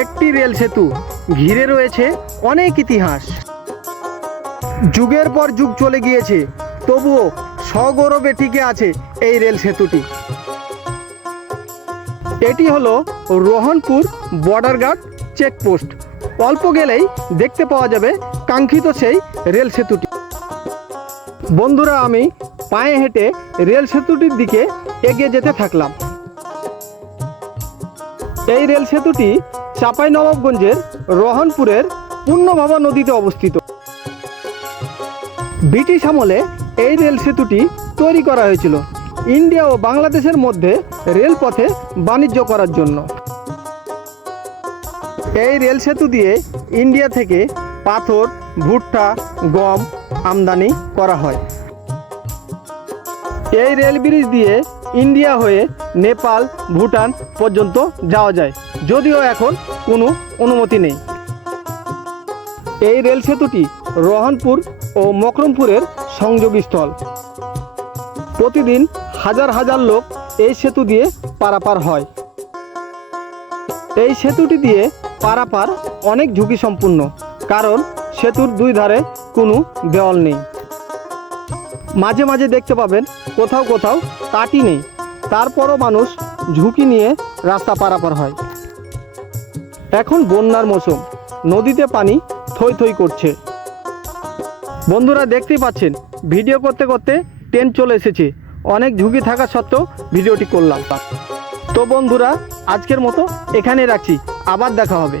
একটি রেল সেতু। ঘিরে রয়েছে অনেক ইতিহাস। যুগের পর যুগ চলে গিয়েছে, তবুও সগৌরবে টিকে আছে এই রেল সেতুটি। এটি হলো রোহনপুর বর্ডার গার্ড চেকপোস্ট। অল্প গেলেই দেখতে পাওয়া যাবে কাঙ্ক্ষিত সেই রেল সেতুটি। বন্ধুরা, আমি পায়ে হেঁটে রেল সেতুটির দিকে এগিয়ে যেতে থাকলাম। এই রেল সেতুটি চাঁপাইনবাবগঞ্জের রোহনপুরের পূর্ণভাবা নদীতে অবস্থিত। ব্রিটিশ আমলে এই রেল সেতুটি তৈরি করা হয়েছিল ইন্ডিয়া ও বাংলাদেশের মধ্যে রেলপথে বাণিজ্য করার জন্য। এই রেল সেতু দিয়ে ইন্ডিয়া থেকে পাথর, ভুট্টা, গম আমদানি করা হয়। এই রেল ব্রিজ দিয়ে ইন্ডিয়া হয়ে নেপাল, ভুটান পর্যন্ত যাওয়া যায়। যদিও এখন কোনো অনুমতি নেই। এই রেল সেতুটি রোহনপুর ও মকরমপুরের সংযোগস্থল। প্রতিদিন হাজার হাজার লোক এই সেতু দিয়ে পারাপার হয়। এই সেতুটি দিয়ে পারাপার অনেক ঝুঁকি সম্পূর্ণ কারণ সেতুর দুই ধারে কোনো দেওয়াল নেই। মাঝে মাঝে দেখতে পাবেন, কোথাও কোথাও কাটি নেই। তারপরও মানুষ ঝুঁকি নিয়ে রাস্তা পারাপার হয়। এখন বন্যার মৌসুম, নদীতে পানি থই থই করছে। বন্ধুরা দেখতেই পাচ্ছেন, ভিডিও করতে করতে ট্রেন চলে এসেছে। অনেক ঝুঁকি থাকা সত্ত্বেও ভিডিওটি করলাম। তো বন্ধুরা, আজকের মতো এখানে রাখছি। আবার দেখা হবে।